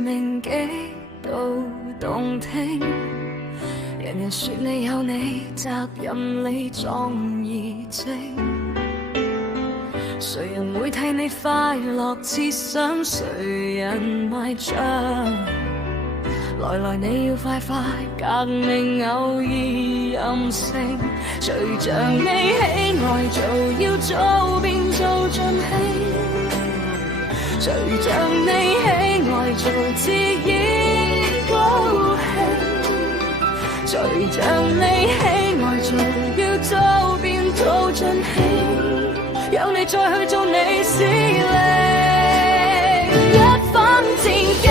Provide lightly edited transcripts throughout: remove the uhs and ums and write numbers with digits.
名幾度動聽，人人說你有你責任，你壯而精。誰人會替你快樂設想？誰人埋葬？來來，你要快快革命，偶爾任性。誰像你喜愛做，要做便做盡興。誰像你喜愛做，自然高興。誰像你喜愛做，要做便做盡興。有你再去做你使令，一番戰機。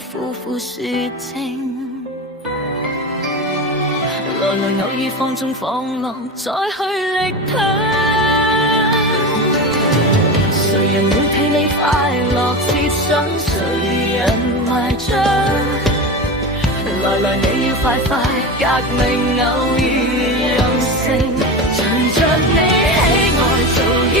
夫婦說情，來來偶爾放縱放浪，再去力推。誰人會替你快樂設想？誰人埋葬？來來你要快快革命，偶爾任性。隨着你喜愛做，要